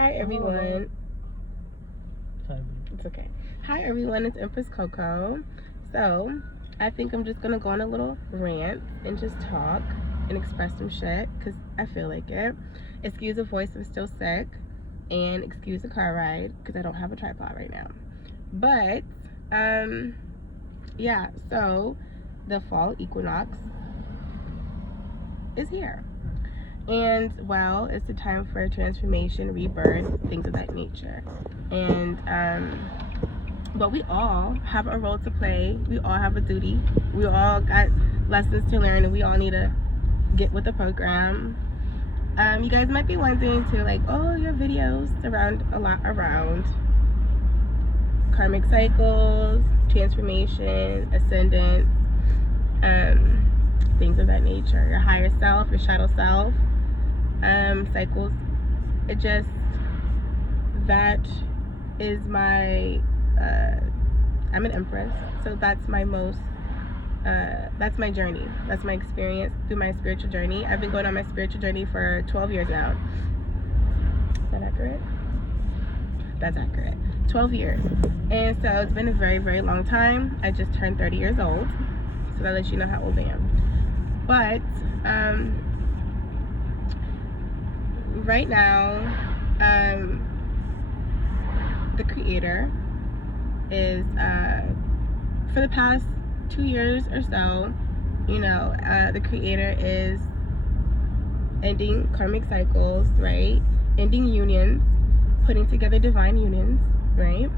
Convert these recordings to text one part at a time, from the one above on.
Hi everyone. It's okay. Hi everyone, it's Empress Coco. So I think I'm just gonna go on a little rant and just talk and express some shit because I feel like it. Excuse the voice, I'm still sick, and excuse the car ride because I don't have a tripod right now. But yeah, so the fall equinox is here. And well, it's the time for transformation, rebirth, things of that nature. And but we all have a role to play. We all have a duty. We all got lessons to learn, and we all need to get with the program. You guys might be wondering too, like, oh, your videos around a lot around karmic cycles, transformation, ascendance, things of that nature. Your higher self, your shadow self, cycles. It just, that is my I'm an empress, so that's my most that's my journey, that's my experience through my spiritual journey. I've been going on my spiritual journey for 12 years now. Is that accurate? That's accurate. 12 years. And so it's been a very, very long time. I just turned 30 years old, so that lets you know how old I am. But right now, the creator is for the past 2 years or so, the creator is ending karmic cycles, right? Ending unions, putting together divine unions, right?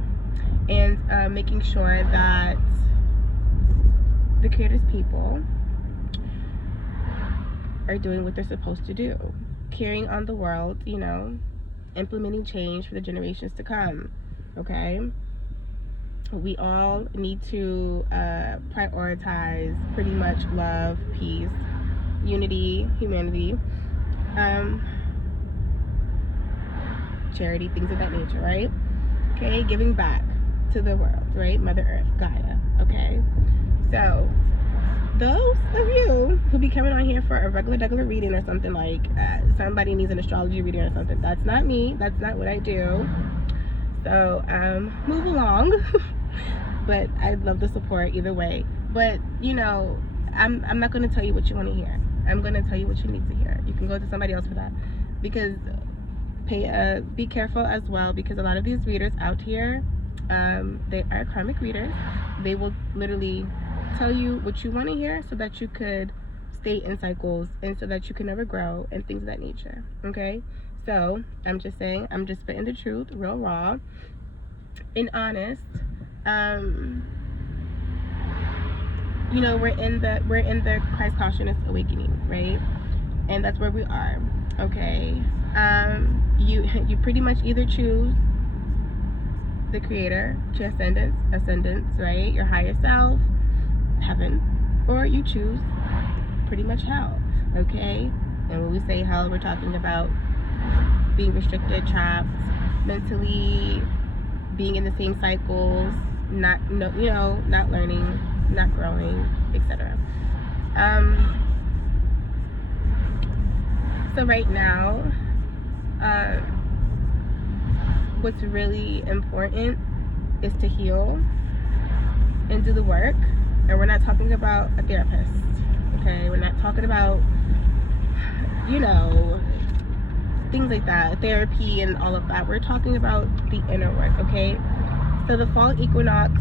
And making sure that the creator's people are doing what they're supposed to do, carrying on the world, implementing change for the generations to come, okay? We all need to prioritize pretty much love, peace, unity, humanity, charity, things of that nature, right? Okay, giving back to the world, right? Mother Earth, Gaia, okay? So those of you who be coming on here for a regular reading or something, like somebody needs an astrology reading or something, that's not me, that's not what I do. So move along. But I'd love the support either way. But I'm not going to tell you what you want to hear. I'm going to tell you what you need to hear. You can go to somebody else for that, because be careful as well, because a lot of these readers out here, they are karmic readers. They will literally tell you what you want to hear so that you could stay in cycles and so that you can never grow and things of that nature. Okay, so I'm just saying, I'm just spitting the truth, real raw and honest. We're in the Christ Consciousness Awakening, right? And that's where we are. Okay, you pretty much either choose the creator, transcendence, ascendance, right? Your higher self, heaven, or you choose pretty much hell. Okay, and when we say hell, we're talking about being restricted, trapped, mentally, being in the same cycles, not learning, not growing, etc. So right now, what's really important is to heal and do the work. And we're not talking about a therapist, okay? We're not talking about, things like that, therapy and all of that. We're talking about the inner work, okay? So the fall equinox,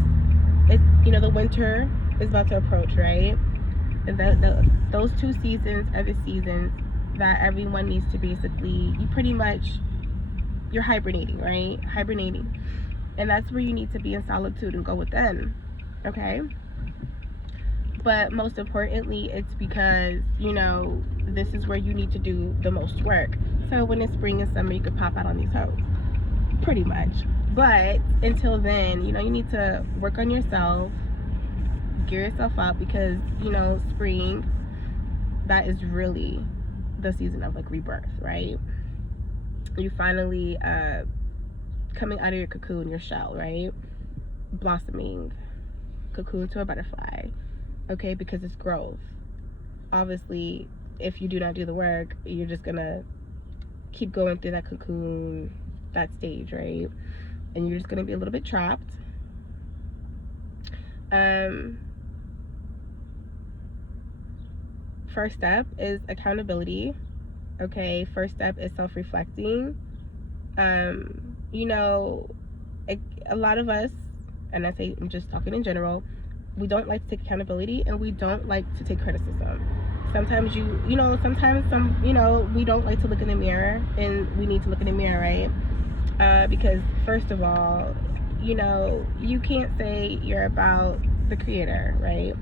the winter is about to approach, right? And those 2 seasons are the seasons that everyone needs to basically, you're hibernating, right? Hibernating. And that's where you need to be in solitude and go within, okay? But most importantly, it's because, this is where you need to do the most work. So when it's spring and summer, you could pop out on these hoes, pretty much. But until then, you need to work on yourself, gear yourself up, because, spring, that is really the season of like rebirth, right? You finally coming out of your cocoon, your shell, right? Blossoming, cocoon to a butterfly, okay? Because it's growth. Obviously, if you do not do the work, you're just gonna keep going through that cocoon that stage, right? And you're just going to be a little bit trapped. First step is accountability. Okay, first step is self-reflecting. You know, a lot of us, and I say I'm just talking in general, we don't like to take accountability, and we don't like to take criticism. Sometimes sometimes we don't like to look in the mirror, and we need to look in the mirror, right? Because first of all, you can't say you're about the creator, right?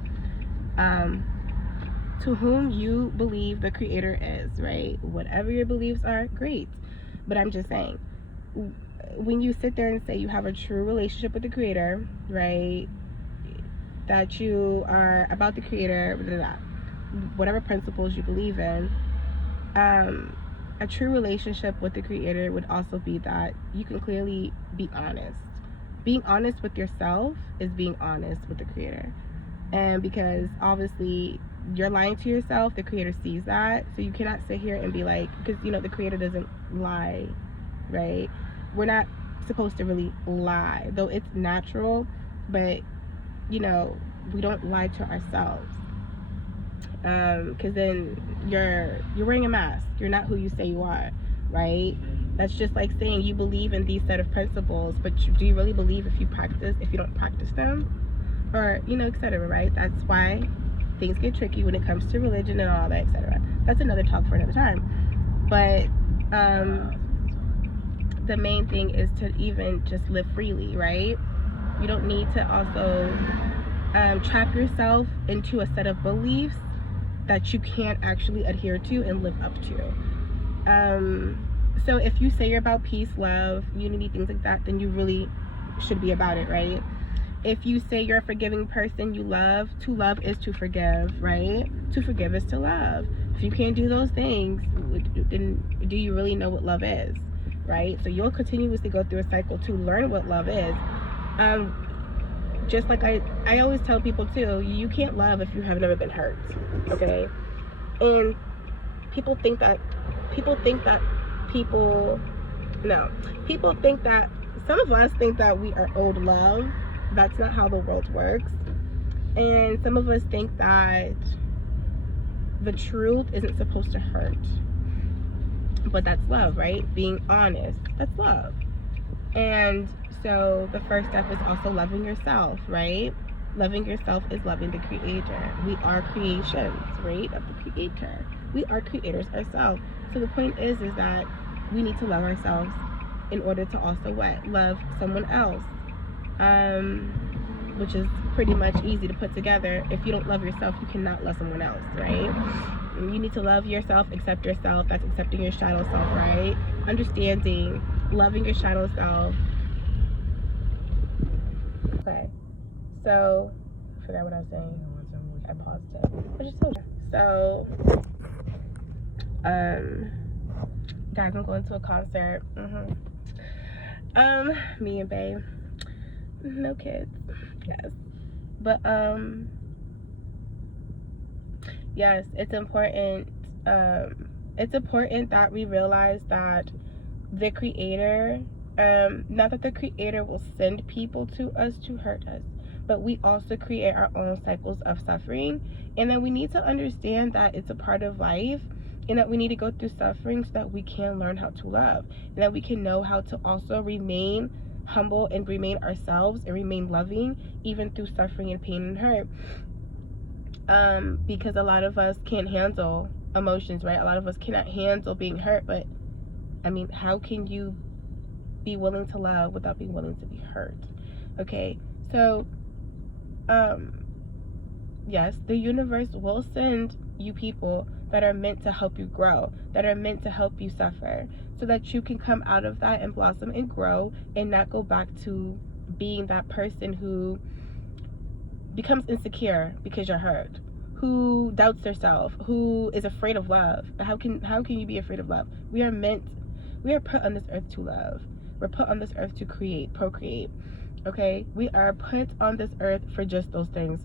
To whom you believe the creator is, right? Whatever your beliefs are, great. But I'm just saying, when you sit there and say you have a true relationship with the creator, right? That you are about the creator, blah, blah, blah, whatever principles you believe in, a true relationship with the creator would also be that you can clearly be honest. Being honest with yourself is being honest with the creator. And because obviously you're lying to yourself, the creator sees that. So you cannot sit here and be like, because the creator doesn't lie, right? We're not supposed to really lie, though it's natural, but we don't lie to ourselves. Because then you're wearing a mask. You're not who you say you are, right? That's just like saying you believe in these set of principles, but do you really believe if you don't practice them? Or, etc., right? That's why things get tricky when it comes to religion and all that, etc. That's another talk for another time. But the main thing is to even just live freely, right? You don't need to also trap yourself into a set of beliefs that you can't actually adhere to and live up to. So if you say you're about peace, love, unity, things like that, then you really should be about it, right? If you say you're a forgiving person, to love is to forgive, right? To forgive is to love. If you can't do those things, then do you really know what love is, right? So you'll continuously go through a cycle to learn what love is. Just like I always tell people too, you can't love if you have never been hurt, okay? And people think that some of us think that we are owed love. That's not how the world works. And some of us think that the truth isn't supposed to hurt. But that's love, right? Being honest, that's love. And so the first step is also loving yourself, right? Loving yourself is loving the creator. We are creations, right, of the creator. We are creators ourselves. So the point is that we need to love ourselves in order to also love someone else. Which is pretty much easy to put together. If you don't love yourself, you cannot love someone else, right? You need to love yourself, accept yourself. That's accepting your shadow self, right? Understanding, loving your shadow self. Okay, so I forgot what I was saying. I paused it. I just told you. So, guys, I'm going to a concert. Me and Bae. No kids. Yes. But yes, it's important. It's important that we realize that the creator, not that the creator will send people to us to hurt us, but we also create our own cycles of suffering. And then we need to understand that it's a part of life, and that we need to go through suffering so that we can learn how to love, and that we can know how to also remain humble and remain ourselves and remain loving even through suffering and pain and hurt. Because a lot of us can't handle emotions, right? A lot of us cannot handle being hurt. But I mean, how can you be willing to love without being willing to be hurt? Okay, so yes, the universe will send you people that are meant to help you grow, that are meant to help you suffer, so that you can come out of that and blossom and grow, and not go back to being that person who becomes insecure because you're hurt, who doubts herself, who is afraid of love. How can you be afraid of love? We are put on this earth to love. We're put on this earth to create, procreate. Okay, we are put on this earth for just those things,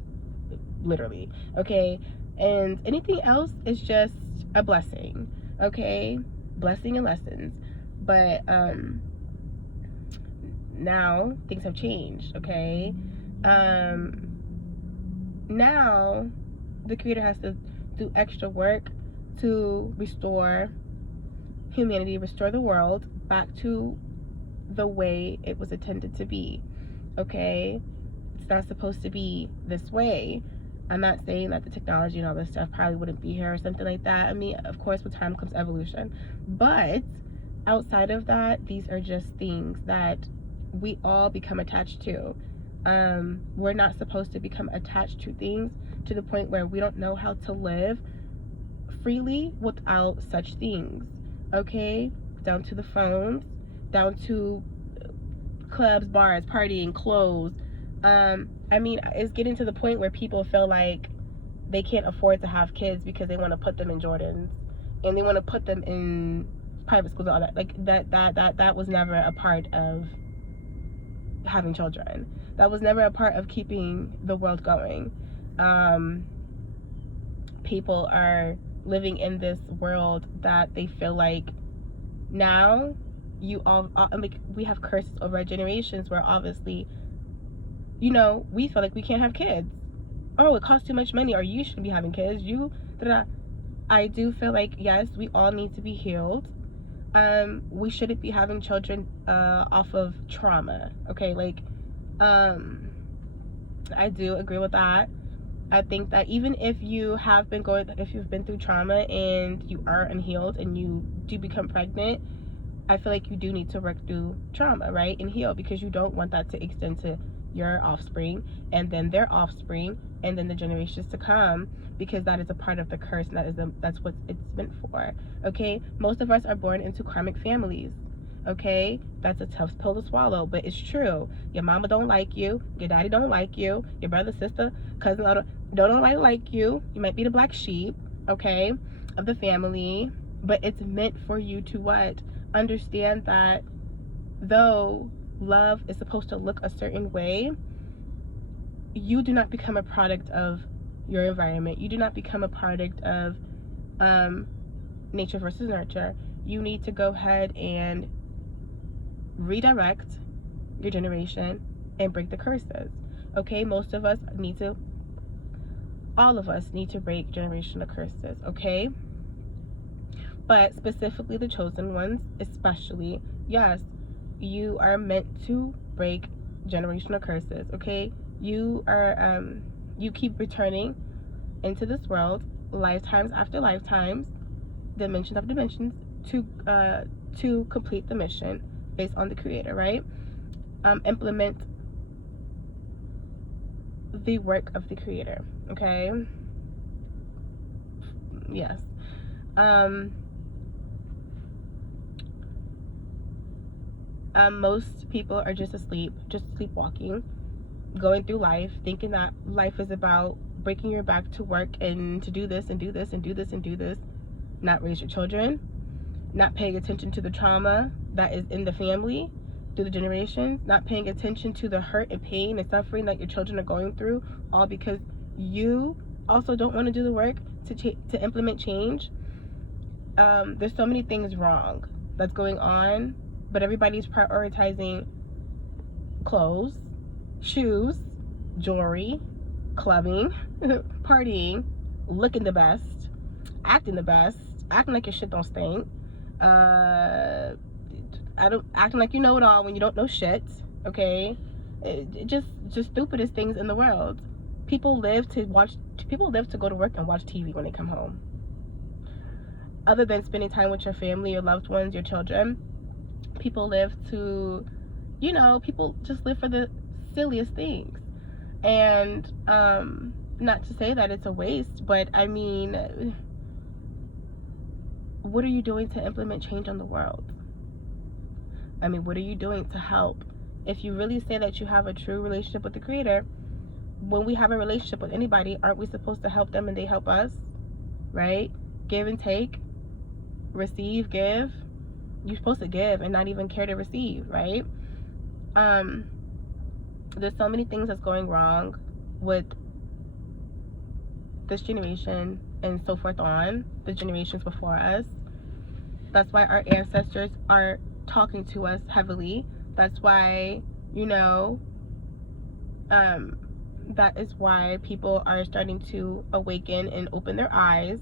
literally. Okay, and anything else is just a blessing. Okay, blessing and lessons. But now things have changed, okay? Now the creator has to do extra work to restore humanity, restore the world back to the way it was intended to be, okay? It's not supposed to be this way. I'm not saying that the technology and all this stuff probably wouldn't be here or something like that. I mean, of course, with time comes evolution. But outside of that, these are just things that we all become attached to. We're not supposed to become attached to things to the point where we don't know how to live freely without such things, okay? Down to the phones, down to clubs, bars, partying, clothes. I mean, it's getting to the point where people feel like they can't afford to have kids because they want to put them in Jordans and they want to put them in private schools and all that. Like that was never a part of having children. That was never a part of keeping the world going. People are living in this world that they feel like now you all like we have curses over our generations where obviously, you know, we feel like we can't have kids. Oh, it costs too much money, or you shouldn't be having kids. I do feel like, yes, we all need to be healed. We shouldn't be having children off of trauma, okay? Like, I do agree with that. I think that even if you have been if you've been through trauma and you are unhealed and you do become pregnant, I feel like you do need to work through trauma, right? And heal, because you don't want that to extend to your offspring and then their offspring and then the generations to come, because that is a part of the curse, and that's what it's meant for, okay? Most of us are born into karmic families, okay? That's a tough pill to swallow, but it's true. Your mama don't like you, your daddy don't like you, your brother, sister, cousin don't like you. You might be the black sheep, okay, of the family, but it's meant for you to what? Understand that though love is supposed to look a certain way, you do not become a product of your environment. You do not become a product of nature versus nurture. You need to go ahead and redirect your generation and break the curses, okay? All of us need to break generational curses, okay? But specifically the chosen ones, especially, yes, you are meant to break generational curses, okay? You are you keep returning into this world lifetimes after lifetimes, dimensions after dimensions, to complete the mission based on the creator, right? Implement the work of the creator, okay? Yes. Most people are just asleep, just sleepwalking, going through life, thinking that life is about breaking your back to work and to do this and do this and do this and do this, not raise your children, not paying attention to the trauma that is in the family through the generations, not paying attention to the hurt and pain and suffering that your children are going through, all because you also don't want to do the work to implement change. There's so many things wrong that's going on, but everybody's prioritizing clothes, shoes, jewelry, clubbing, partying, looking the best, acting like your shit don't stink, acting like you know it all when you don't know shit, okay? Just stupidest things in the world. People live to go to work and watch TV when they come home. Other than spending time with your family, your loved ones, your children, people live to, you know, people just live for the silliest things. And not to say that it's a waste, but I mean, what are you doing to implement change on the world? I mean, what are you doing to help? If you really say that you have a true relationship with the creator, when we have a relationship with anybody, aren't we supposed to help them and they help us, right? Give and take, receive, give. You're supposed to give and not even care to receive, right? There's so many things that's going wrong with this generation and so forth on, the generations before us. That's why our ancestors are talking to us heavily. That's why, you know, that is why people are starting to awaken and open their eyes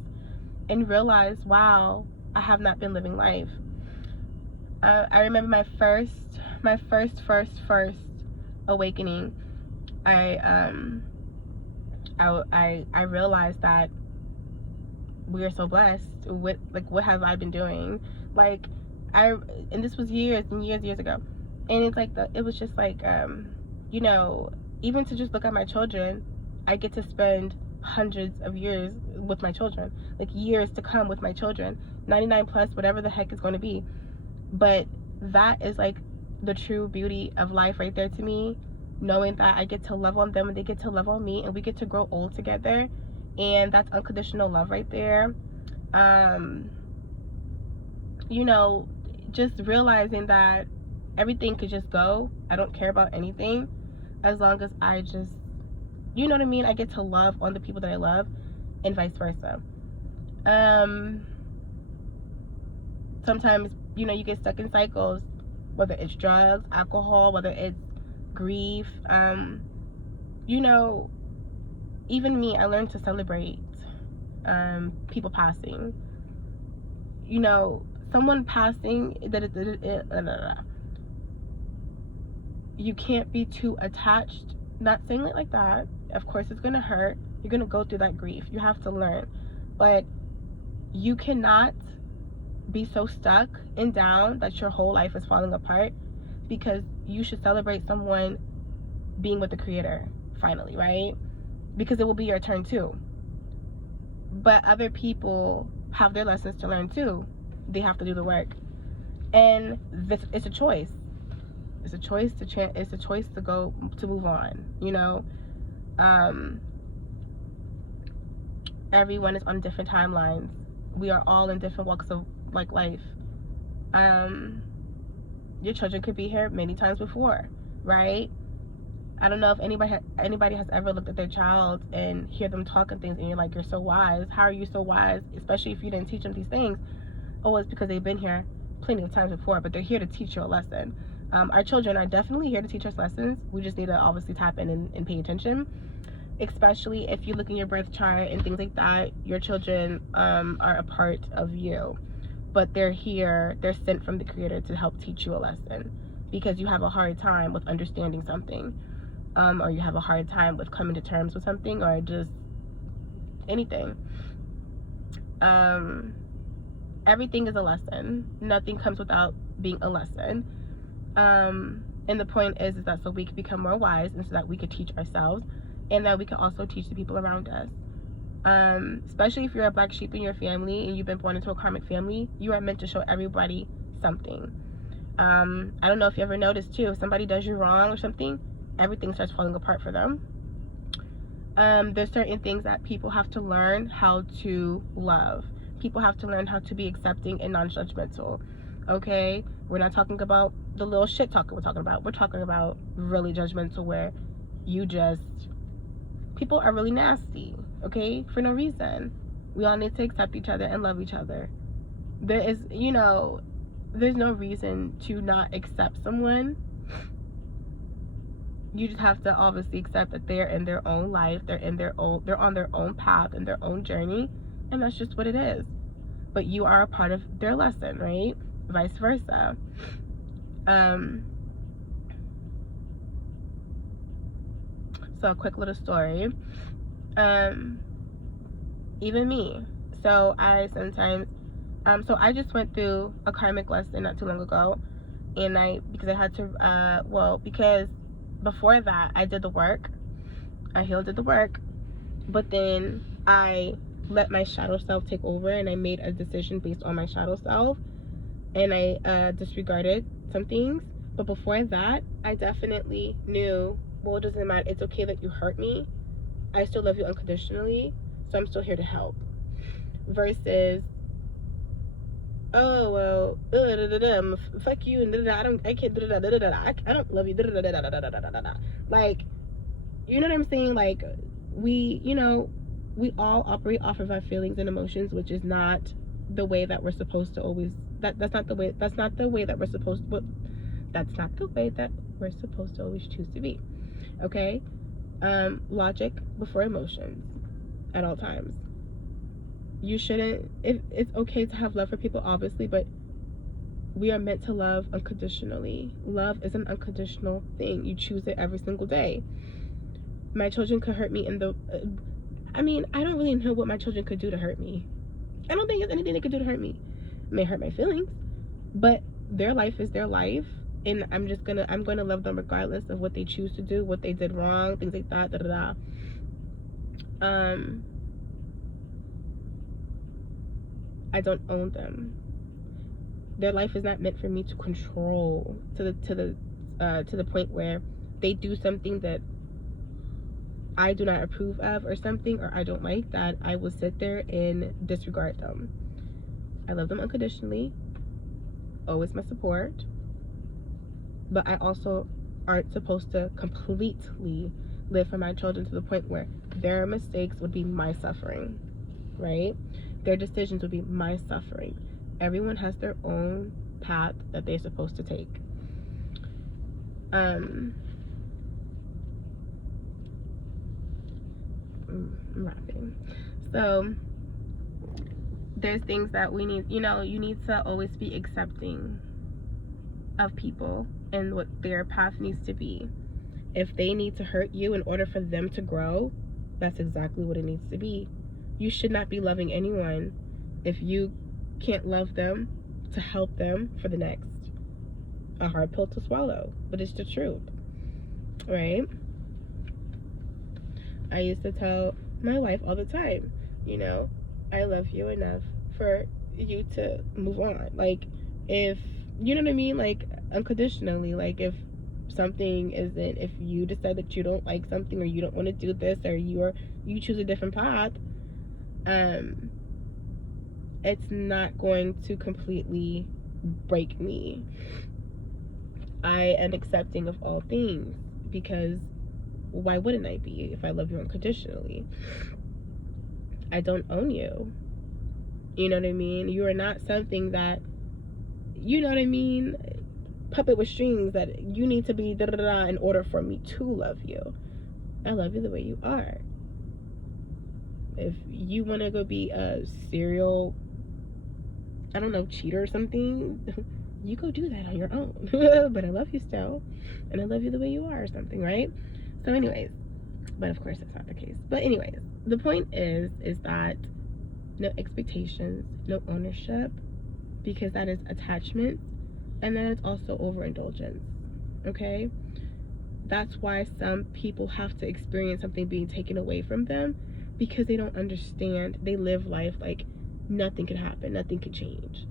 and realize, wow, I have not been living life. I remember my first awakening. I realized that we are so blessed with, like, what have I been doing? Like, and this was years and years ago, and it's like it was just like, you know, even to just look at my children, I get to spend hundreds of years with my children, like years to come with my children, 99 plus, whatever the heck is going to be. But that is like the true beauty of life right there to me, knowing that I get to love on them and they get to love on me, and we get to grow old together, and that's unconditional love right there. You know, just realizing that everything could just go. I don't care about anything as long as I just, you know what I mean, I get to love on the people that I love, and vice versa. Sometimes, you know, you get stuck in cycles, whether it's drugs, alcohol, whether it's grief. You know, even me, I learned to celebrate people passing. You know, someone passing, you can't be too attached. Not saying it like that. Of course, it's gonna hurt. You're gonna go through that grief. You have to learn, but you cannot be so stuck and down that your whole life is falling apart, because you should celebrate someone being with the Creator finally, right? Because it will be your turn too. But other people have their lessons to learn too. They have to do the work, and this it's a choice. It's a choice to go to move on. You know, everyone is on different timelines. We are all in different walks of like life. Your children could be here many times before, right? I don't know if anybody has ever looked at their child and hear them talking things, and you're like, you're so wise. How are you so wise? Especially if you didn't teach them these things. Oh, it's because they've been here plenty of times before, but they're here to teach you a lesson. Our children are definitely here to teach us lessons. We just need to obviously tap in and pay attention. Especially if you look in your birth chart and things like that, your children are a part of you. But they're here, they're sent from the Creator to help teach you a lesson, because you have a hard time with understanding something, or you have a hard time with coming to terms with something, or just anything. Everything is a lesson. Nothing comes without being a lesson. And the point is that so we can become more wise, and so that we could teach ourselves, and that we can also teach the people around us. Especially if you're a black sheep in your family and you've been born into a karmic family, you are meant to show everybody something. I don't know if you ever noticed too, if somebody does you wrong or something, everything starts falling apart for them. There's certain things that people have to learn how to love. People have to learn how to be accepting and non-judgmental. Okay, we're not talking about the little shit talking we're talking about. We're talking about really judgmental, where people are really nasty, okay, for no reason. We all need to accept each other and love each other. There is, you know, there's no reason to not accept someone. You just have to obviously accept that they're in their own life, they're on their own path and their own journey, and that's just what it is. But you are a part of their lesson, right? Vice versa. So a quick little story. Even me. So I sometimes, so I just went through a karmic lesson not too long ago, and because I had to, because before that I did the work. I did the work, but then I let my shadow self take over, and I made a decision based on my shadow self, and I disregarded some things. But before that, I definitely knew, well, it doesn't matter, it's okay that you hurt me, I still love you unconditionally, so I'm still here to help. Versus, oh well, fuck you, and I don't love you, like, you know what I'm saying? Like, we all operate off of our feelings and emotions, which is not the way that we're supposed to always that's not the way that we're supposed to, that's not the way that we're supposed to always choose to be. Okay? Logic before emotions at all times. You shouldn't, it's okay to have love for people, obviously, but we are meant to love unconditionally. Love is an unconditional thing. You choose it every single day. My children could hurt me in the I mean, I don't really know what my children could do to hurt me. I don't think there's anything they could do to hurt me. It may hurt my feelings, but their life is their life, and I'm gonna love them regardless of what they choose to do, what they did wrong, things like that. I don't own them. Their life is not meant for me to control to the point where they do something that I do not approve of or something, or I don't like, that I will sit there and disregard them. I love them unconditionally, always my support, but I also aren't supposed to completely live for my children to the point where their mistakes would be my suffering, right? Their decisions would be my suffering. Everyone has their own path that they're supposed to take. I'm rapping. So there's things that we need, you need to always be accepting of people and what their path needs to be. If they need to hurt you in order for them to grow, that's exactly what it needs to be. You should not be loving anyone if you can't love them to help them for the next. A hard pill to swallow, but it's the truth, right? I used to tell my wife all the time, I love you enough for you to move on. Like, if, you know what I mean? Like, unconditionally. Like, if something isn't, if you decide that you don't like something, or you don't want to do this, or you choose a different path, it's not going to completely break me. I am accepting of all things, because why wouldn't I be if I love you unconditionally? I don't own you. You know what I mean? You are not something that, you know what I mean, puppet with strings that you need to be da-da-da in order for me to love you. I love you the way you are. If you want to go be a serial, I don't know, cheater or something, you go do that on your own. But I love you still, and I love you the way you are, or something, right? So anyways, but of course that's not the case. But anyways, the point is that no expectations, no ownership, because that is attachment, and then it's also overindulgence, okay? That's why some people have to experience something being taken away from them, because they don't understand. They live life like nothing could happen, nothing could change.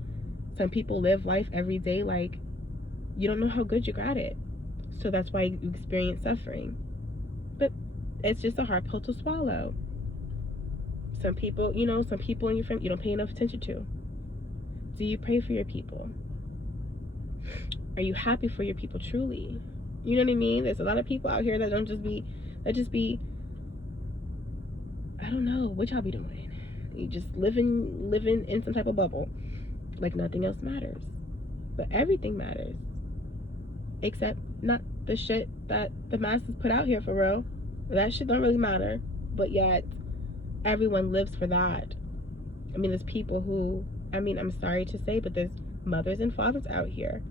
Some people live life every day like you don't know how good you got it, so that's why you experience suffering. But it's just a hard pill to swallow. Some people, some people in your friend you don't pay enough attention to. Do you pray for your people? Are you happy for your people truly? You know what I mean? There's a lot of people out here that just be I don't know what y'all be doing. You just living in some type of bubble, like nothing else matters. But everything matters, except not the shit that the masses put out here, for real. That shit don't really matter, but yet everyone lives for that. I mean, there's people who, I'm sorry to say, but there's mothers and fathers out here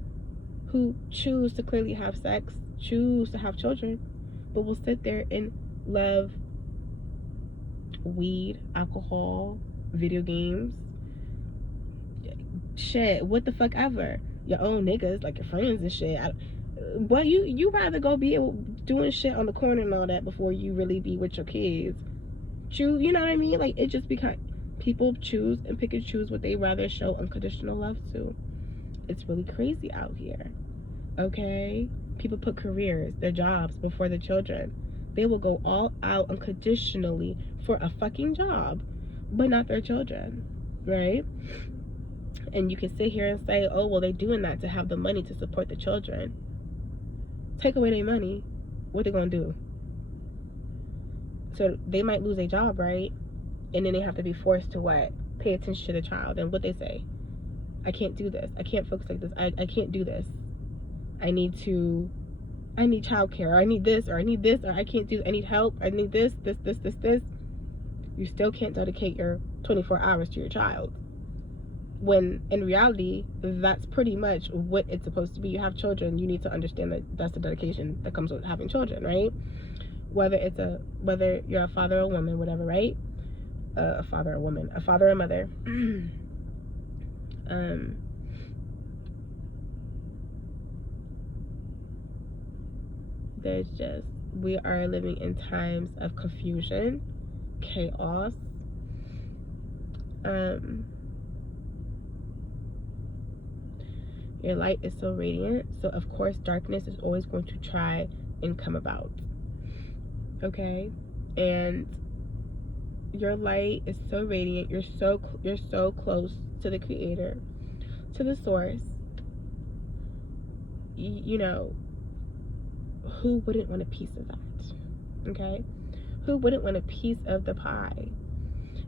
who choose to clearly have sex, choose to have children, but will sit there and love weed, alcohol, video games, shit, what the fuck ever. Your own niggas, like your friends and shit. Well, you rather go be doing shit on the corner and all that before you really be with your kids. You know what I mean? Like, it just becomes, people choose and pick and choose what they rather show unconditional love to. It's really crazy out here, okay? People put careers, their jobs, before their children. They will go all out unconditionally for a fucking job, but not their children, right? And you can sit here and say, oh, well, they're doing that to have the money to support the children. Take away their money, what they gonna do? So they might lose a job, right? And then they have to be forced to what? Pay attention to the child. And what they say? I can't do this. I can't focus like this. I can't do this. I need childcare. I need this, or I need this, or I can't do, I need help. I need this. You still can't dedicate your 24 hours to your child. When in reality, that's pretty much what it's supposed to be. You have children, you need to understand that that's the dedication that comes with having children, right? Whether you're a father or a woman, whatever, right? A father or a woman, a father or a mother. We are living in times of confusion, chaos. Your light is so radiant, so of course darkness is always going to try and come about. Okay? And your light is so radiant. You're so close to the creator, to the source. You know, who wouldn't want a piece of that? Okay? Who wouldn't want a piece of the pie?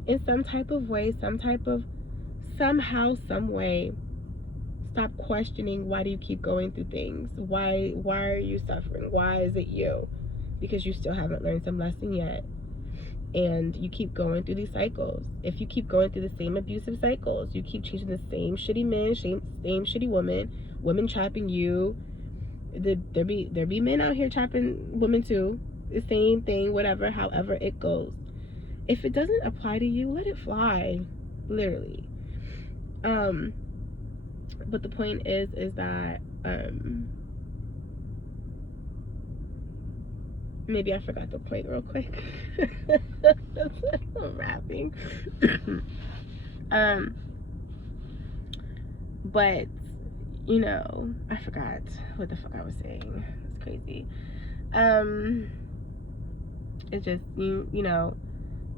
In some type of way, somehow, some way, stop questioning, why do you keep going through things? Why are you suffering? Why is it you? Because you still haven't learned some lesson yet. And you keep going through these cycles. If you keep going through the same abusive cycles, you keep chasing the same shitty men, same shitty women trapping you. There be men out here trapping women too. The same thing, whatever, however it goes. If it doesn't apply to you, let it fly. Literally. But the point is that maybe I forgot the point real quick. I'm rapping. But you know, I forgot what the fuck I was saying. It's crazy. It's just you know,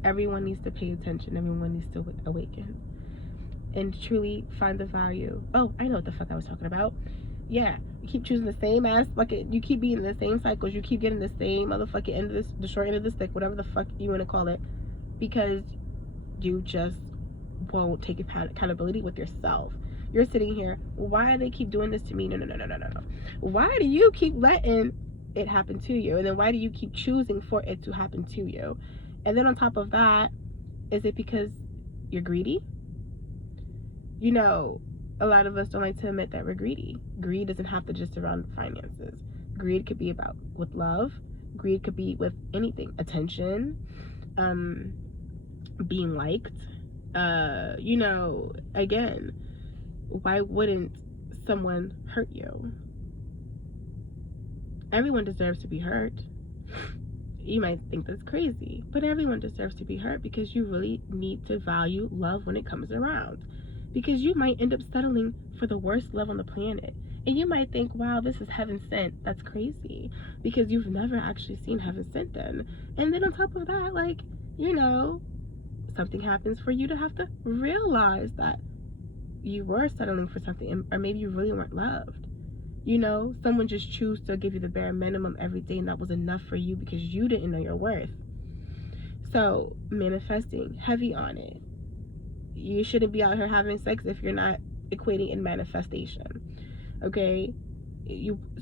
everyone needs to pay attention. Everyone needs to awaken and truly find the value. Oh, I know what the fuck I was talking about. Yeah, you keep choosing the same ass bucket. You keep being in the same cycles. You keep getting the same motherfucking end of this, the short end of the stick, whatever the fuck you want to call it, because you just won't take accountability with yourself. You're sitting here, why do they keep doing this to me? No. Why do you keep letting it happen to you? And then why do you keep choosing for it to happen to you? And then on top of that, is it because you're greedy? You know, a lot of us don't like to admit that we're greedy. Greed doesn't have to just surround finances. Greed could be about with love. Greed could be with anything. Attention, being liked. You know, again, why wouldn't someone hurt you? Everyone deserves to be hurt. You might think that's crazy, but everyone deserves to be hurt, because you really need to value love when it comes around. Because you might end up settling for the worst love on the planet. And you might think, wow, this is heaven sent. That's crazy. Because you've never actually seen heaven sent then. And then on top of that, like, you know, something happens for you to have to realize that you were settling for something, or maybe you really weren't loved. You know, someone just chose to give you the bare minimum every day, and that was enough for you because you didn't know your worth. So manifesting, heavy on it. You shouldn't be out here having sex if you're not equating in manifestation. Okay?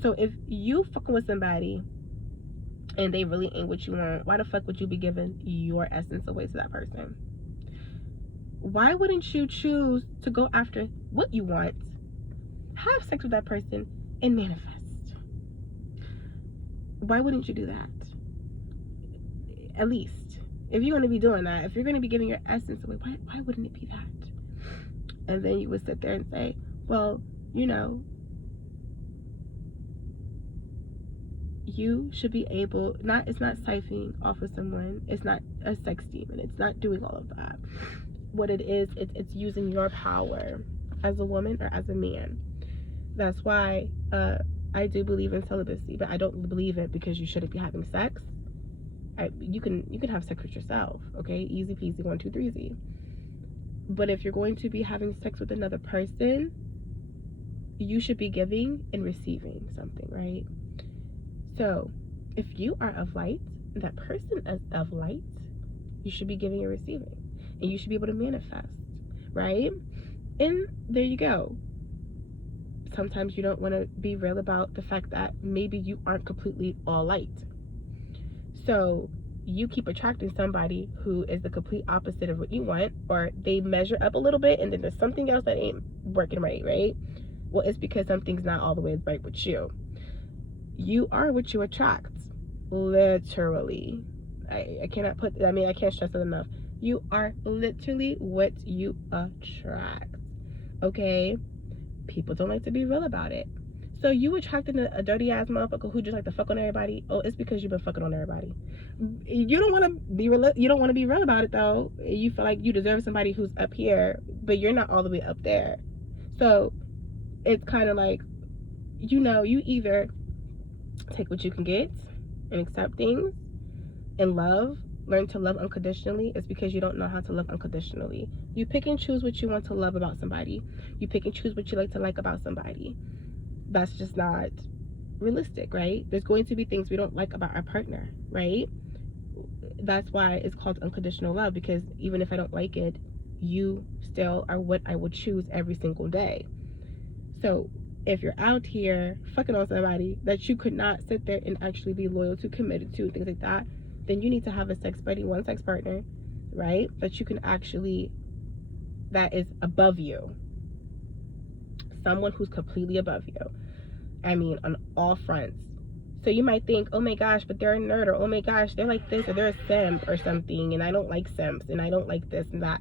So if you fucking with somebody and they really ain't what you want, why the fuck would you be giving your essence away to that person? Why wouldn't you choose to go after what you want, have sex with that person, and manifest? Why wouldn't you do that? At least, if you're going to be doing that, if you're going to be giving your essence away, why wouldn't it be that? And then you would sit there and say, well, you know, you should be able, it's not siphoning off of someone, it's not a sex demon, it's not doing all of that. What it is, it's using your power as a woman or as a man. That's why I do believe in celibacy, but I don't believe it because you shouldn't be having sex. You can have sex with yourself, okay? Easy peasy, 1, 2, 3 But if you're going to be having sex with another person, you should be giving and receiving something, right? So if you are of light, that person is of light, you should be giving and receiving, and you should be able to manifest, right? And there you go. Sometimes you don't want to be real about the fact that maybe you aren't completely all light. So you keep attracting somebody who is the complete opposite of what you want, or they measure up a little bit and then there's something else that ain't working right? Well, it's because something's not all the way right with you. You are what you attract. Literally. I cannot put, I mean, I can't stress it enough. You are literally what you attract. Okay? People don't like to be real about it. So you attracting a dirty ass motherfucker who just like to fuck on everybody. Oh, it's because you've been fucking on everybody. You don't want to be real. You don't want to be real about it though. You feel like you deserve somebody who's up here, but you're not all the way up there. So it's kind of like, you know, you either take what you can get and accept things and love, learn to love unconditionally. It's because you don't know how to love unconditionally. You pick and choose what you want to love about somebody. You pick and choose what you like about somebody. That's just not realistic, right? There's going to be things we don't like about our partner, right? That's why it's called unconditional love, because even if I don't like it, you still are what I would choose every single day. So if you're out here fucking on somebody that you could not sit there and actually be loyal to, committed to, things like that, then you need to have a sex buddy, one sex partner, right? That you can actually, that is above you. Someone who's completely above you. I mean, on all fronts. So you might think, oh my gosh, but they're a nerd, or oh my gosh, they're like this, or they're a simp or something, and I don't like simps, and I don't like this and that.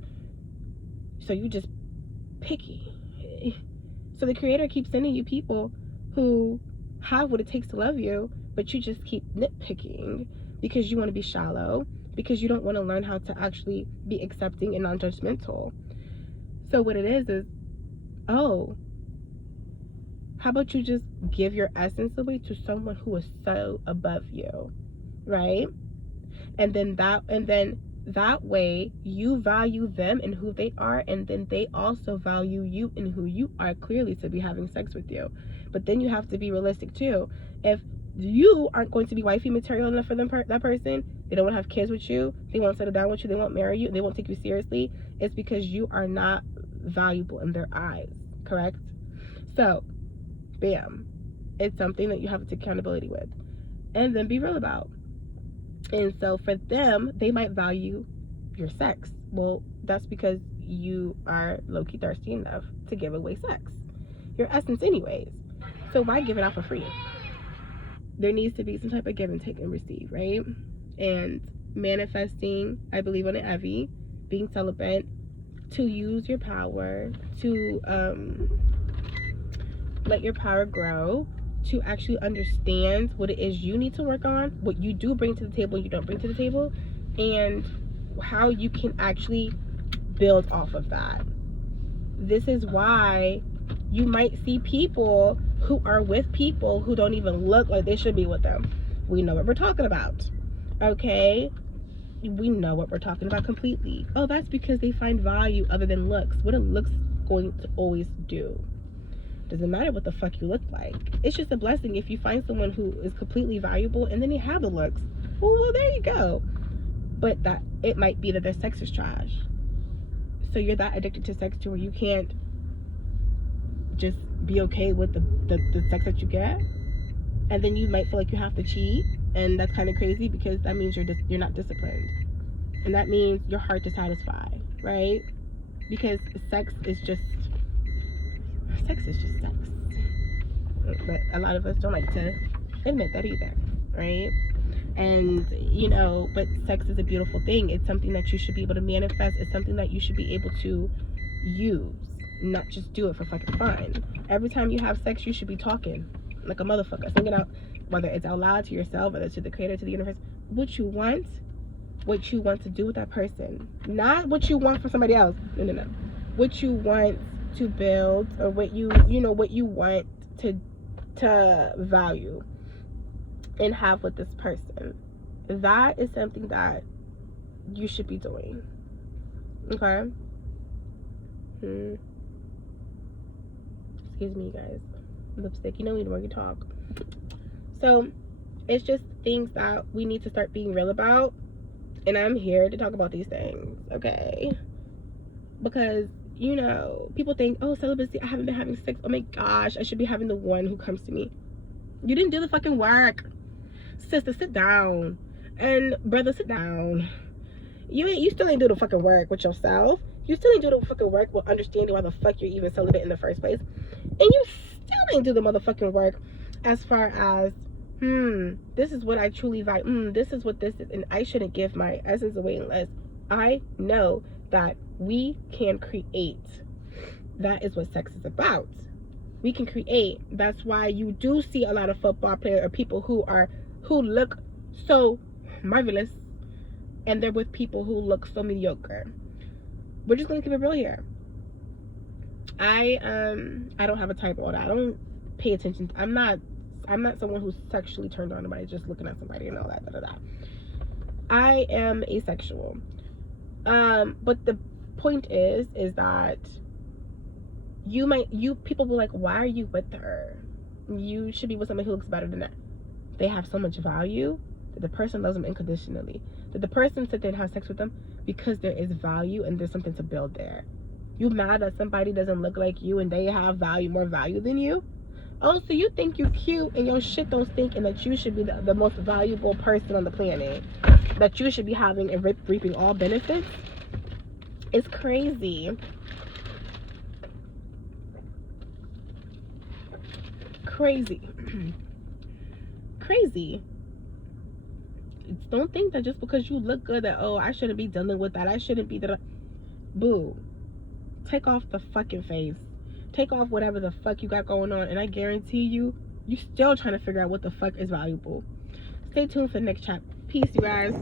So you just picky. So the creator keeps sending you people who have what it takes to love you, but you just keep nitpicking because you want to be shallow, because you don't want to learn how to actually be accepting and non-judgmental. So what it is, oh, how about you just give your essence away to someone who is so above you, right? And then that way you value them and who they are, and then they also value you and who you are, clearly, to be having sex with you. But then you have to be realistic too. If you aren't going to be wifey material enough for that person, they don't want to have kids with you, they won't settle down with you, they won't marry you, they won't take you seriously, it's because you are not valuable in their eyes, correct? So bam, it's something that you have to take accountability with and then be real about. And so for them, they might value your sex. Well, that's because you are low-key thirsty enough to give away sex, your essence anyways. So why give it out for free? There needs to be some type of give and take and receive, right? And manifesting, I believe on it heavy, being celibate, to use your power, to let your power grow, to actually understand what it is you need to work on, what you do bring to the table, you don't bring to the table, and how you can actually build off of that. This is why you might see people who are with people who don't even look like they should be with them. We know what we're talking about, okay? We know what we're talking about completely. Oh, that's because they find value other than looks. What are looks going to always do? Doesn't matter what the fuck you look like. It's just a blessing if you find someone who is completely valuable and then they have the looks. Well, there you go. But that it might be that their sex is trash. So you're that addicted to sex to where you can't just be okay with the sex that you get, and then you might feel like you have to cheat, and that's kind of crazy because that means you're not disciplined, and that means you're hard to satisfy, right? Because sex is just sex. But a lot of us don't like to admit that either, right? And you know, but sex is a beautiful thing. It's something that you should be able to manifest. It's something that you should be able to use, not just do it for fucking fun. Every time you have sex, you should be talking like a motherfucker, singing out, whether it's out loud to yourself, whether it's to the creator, to the universe, what you want to do with that person, not what you want for somebody else. No. What you want to build, or what you want to value and have with this person. That is something that you should be doing. Okay? Excuse me, guys. Lipstick, you know me the more you talk. So it's just things that we need to start being real about, and I'm here to talk about these things, okay? Because you know, people think, oh, celibacy, I haven't been having sex. Oh my gosh, I should be having the one who comes to me. You didn't do the fucking work. Sister, sit down. And brother, sit down. You still ain't do the fucking work with yourself. You still ain't do the fucking work with understanding why the fuck you're even celibate in the first place. And you still ain't do the motherfucking work as far as, this is what I truly value. This is what this is. And I shouldn't give my essence away unless I know that we can create. That is what sex is about. We can create. That's why you do see a lot of football players or people who look so marvelous, and they're with people who look so mediocre. We're just gonna keep it real here. I don't have a type on that. I don't pay attention. I'm not someone who's sexually turned on by just looking at somebody and all that. I am asexual. But the point is that people will like, why are you with her? You should be with somebody who looks better than that. They have so much value that the person loves them unconditionally. That the person sit there and have sex with them because there is value and there's something to build there. You mad that somebody doesn't look like you and they have more value than you? Oh, so you think you cute and your shit don't stink and that you should be the most valuable person on the planet? That you should be having and reaping all benefits? It's crazy. Crazy. Crazy. Don't think that just because you look good that, oh, I shouldn't be dealing with that. I shouldn't be that. Boo. Take off the fucking face. Take off whatever the fuck you got going on, and I guarantee you still trying to figure out what the fuck is valuable. Stay tuned for the next chapter. Peace, you guys.